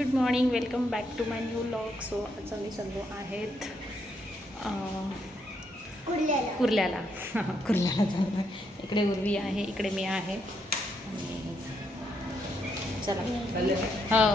Good morning welcome back to my new vlog so आज आम्ही चाललो आहेत कुर्ल्याला. कुर्ल्याला. कुर्ल्याला चाललो इकडे उर्वी आहे इकडे मी आहे. चला. हो.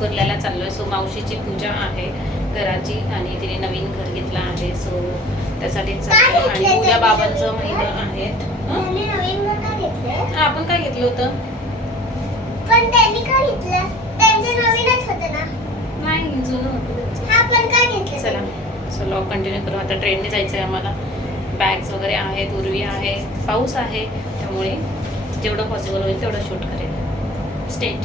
कुर्ल्याला चाललोय. सो मावशीची पूजा आहे. घराची आणि तिने नवीन घर घेतलं आहे सो त्यासाठी चाललोय आणि उद्या बाबांचं? महिना आहेत आपण काय घेतलं होतं? पण त्यांनी का घेतलं? त्यांचं नवीनच होतं ना. नाही जुनं होतं. हा घेतलं चला सो कंटिन्यू करू. आता ट्रेनने जायचं आहे आम्हाला. बॅग्स वगैरे आहेत उर्वी आहे पाऊस आहे. त्यामुळे जेवढं पॉसिबल होईल तेवढं शूट करेल. स्टेट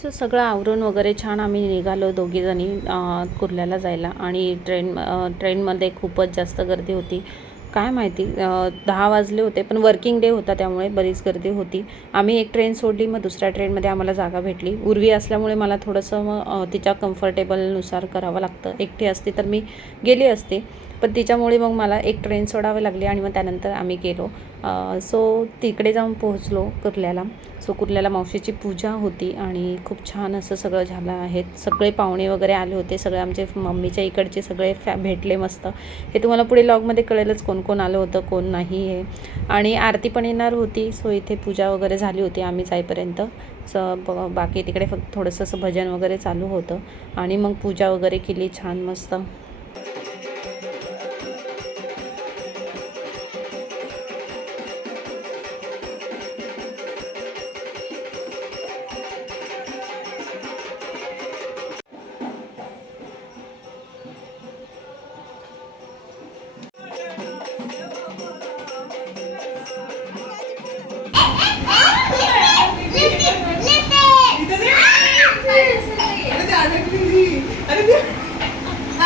सो सगळं आवरून वगैरे छान आम्ही निघालो दोघीजणी कुर्ल्याला जायला. आणि ट्रेन ट्रेनमध्ये खूपच जास्त गर्दी होती. काय माहिती दहा वाजले होते पण वर्किंग डे होता त्यामुळे बरीच गर्दी होती. आम्ही एक ट्रेन सोडली मग दुसऱ्या ट्रेनमध्ये आम्हाला जागा भेटली. उर्वी असल्यामुळे मला थोडंसं मग तिच्या कम्फर्टेबलनुसार करावं लागतं. एकटी असती तर मी गेली असते पण तिच्यामुळे मग मला एक ट्रेन सोडावी लागली आणि मग त्यानंतर आम्ही गेलो. सो तिकडे जाऊन पोहोचलो कुर्ल्याला. सो कुर्ल्याला मावशीची पूजा होती आणि खूप छान असं सगळं झालं आहे. सगळे पाहुणे वगैरे आले होते सगळे आमचे मम्मीच्या इकडचे सगळे फॅ भेटले मस्त. हे तुम्हाला पुढे लॉगमध्ये कळेलच कोण कोण आलं होतं कोण नाही हे आणि आरती पण येणार होती सो इथे पूजा वगैरे झाली होती आम्ही जाईपर्यंत. स ब बाकी तिकडे फक्त थोडंसं असं भजन वगैरे चालू होतं. आणि मग पूजा वगैरे केली छान मस्त.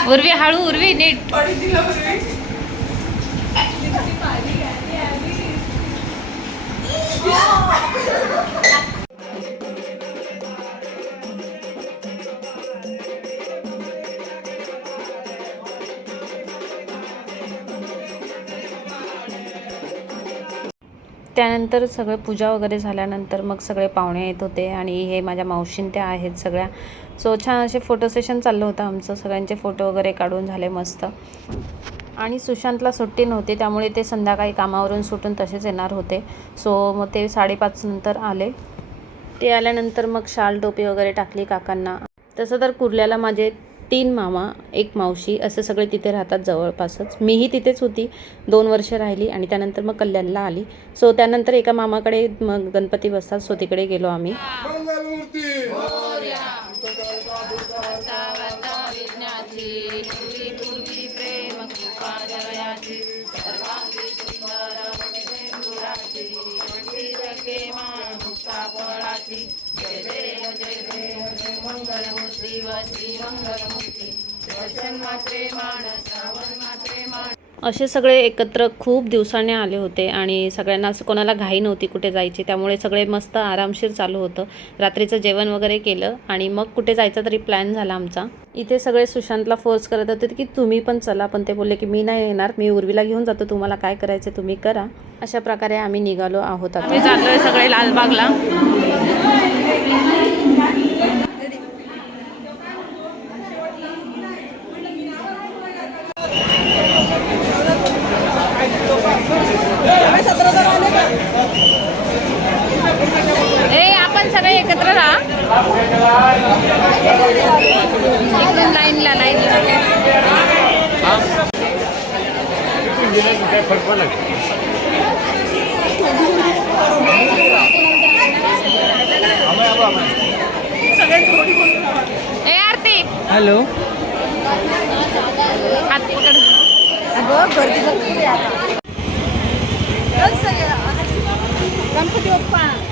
उर्वी हळू उर्वी नीट. त्यानंतर सगळं पूजा वगैरे झाल्यानंतर मग सगळे पाहुणे येत होते आणि हे माझ्या मावशीन त्या आहेत सगळ्या. सो छान असे फोटो सेशन चाललं होतं आमचं. सगळ्यांचे फोटो वगैरे काढून झाले मस्त. आणि सुशांतला सुट्टी नव्हती त्यामुळे ते संध्याकाळी कामावरून सुटून तसेच येणार होते. सो मग ते साडेपाच नंतर आले. ते आल्यानंतर मग शाल टोपी वगैरे टाकली काकांना. तसं तर कुर्ल्याला माझे तीन मामा एक मावशी असे सगळे तिथे राहतात जवळपासच. मीही तिथेच होती. दोन वर्ष राहिली आणि त्यानंतर मग कल्याणला आली. सो त्यानंतर एका मामाकडे मग गणपती बसतात. सो तिकडे गेलो आम्ही. असे सगळे एकत्र खूप दिवसाने आले होते आणि सगळ्यांना असं कोणाला घाई नव्हती कुठे जायची त्यामुळे सगळे मस्त आरामशीर चालू होतं. रात्रीचं जेवण वगैरे केलं आणि मग कुठे जायचा तरी प्लॅन झाला आमचा. इथे सगळे सुशांतला फोर्स करत होते की तुम्ही पण चला पण ते बोलले की मी नाही येणार मी उर्वीला घेऊन जातो तुम्हाला काय करायचं तुम्ही करा. अशा प्रकारे आम्ही निघालो आहोत आता. चाललोय सगळे लालबागला ए आपण सगळे एकत्र राहा. एकदम लाईनला लाईनला. ए आरती. हॅलो. हात पकड. गणपती बाप्पा.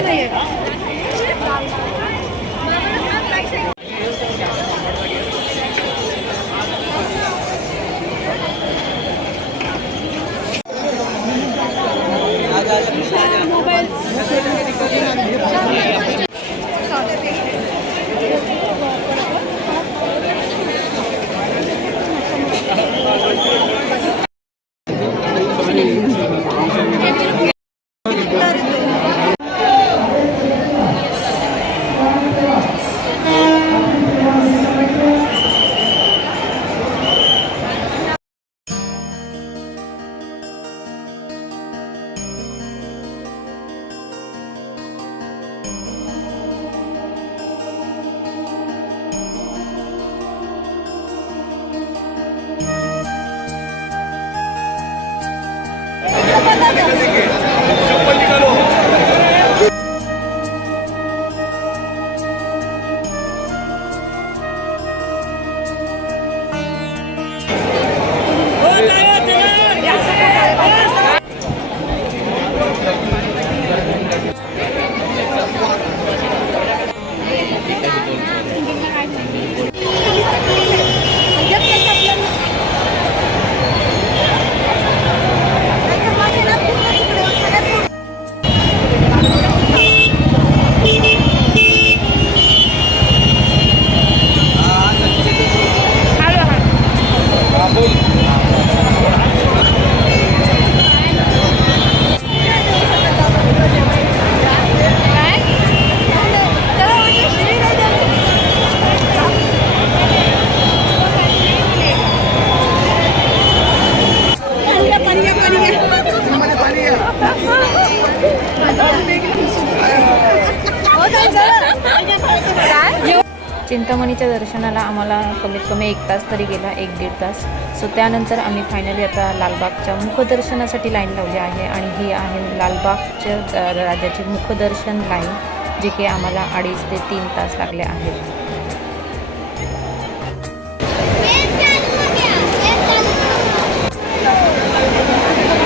चिंतामणीच्या दर्शनाला आम्हाला कमीत कमी एक तास तरी गेला एक दीड तास. सो त्यानंतर आम्ही फायनली आता लालबागच्या मुखदर्शनासाठी लाईन लावली आहे आणि ही आहे लालबागच्या अ, राजाची मुखदर्शन लाईन जे की आम्हाला अडीच ते तीन तास लागले आहेत.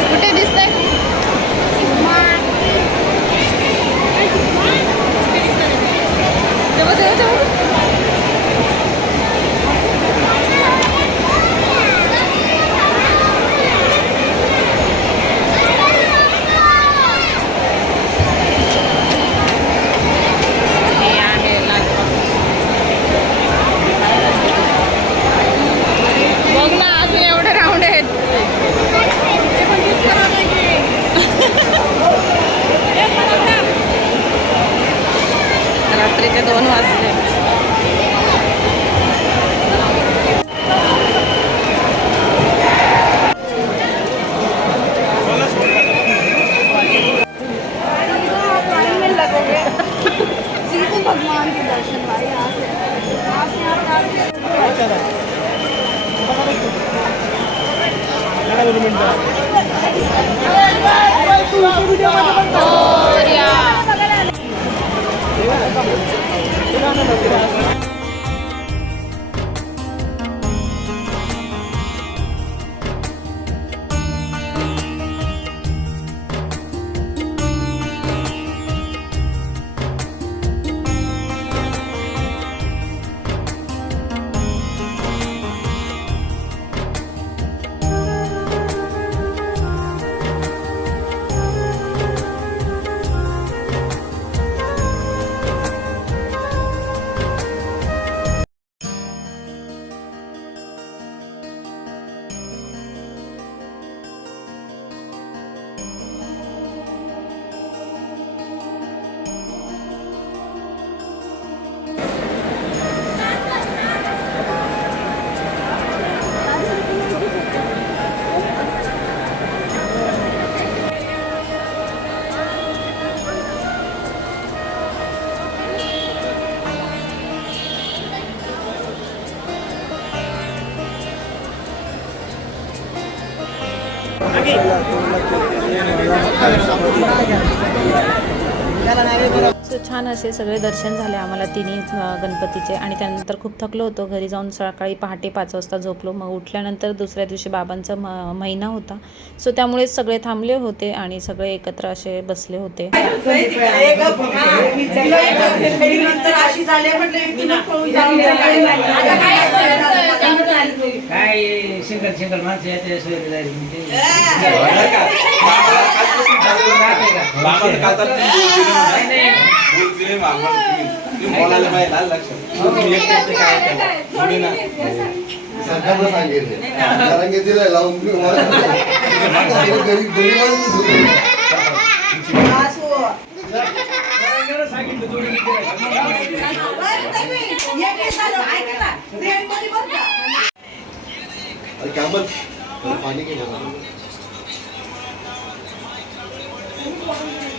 कुठे दिसतंय आहे लालबाग बघ ना अजून एवढे राऊंड आहेत रात्रीचे दोन वाजले सो छान असे सगळे दर्शन झाले आम्हाला तिन्ही गणपतीचे. आणि त्यानंतर खूप थकलो होतो. घरी जाऊन सकाळी पहाटे पाच वाजता झोपलो. मग उठल्यानंतर दुसऱ्या दिवशी बाबांचा म महिना होता. सो त्यामुळे सगळे थांबले होते आणि सगळे एकत्र असे बसले होते. काय? सरकारनं सांगितले कारण की तिला लावून. गरीब गरीब माणसं सुरू. अरे कॅम्बल पाणी घे 네.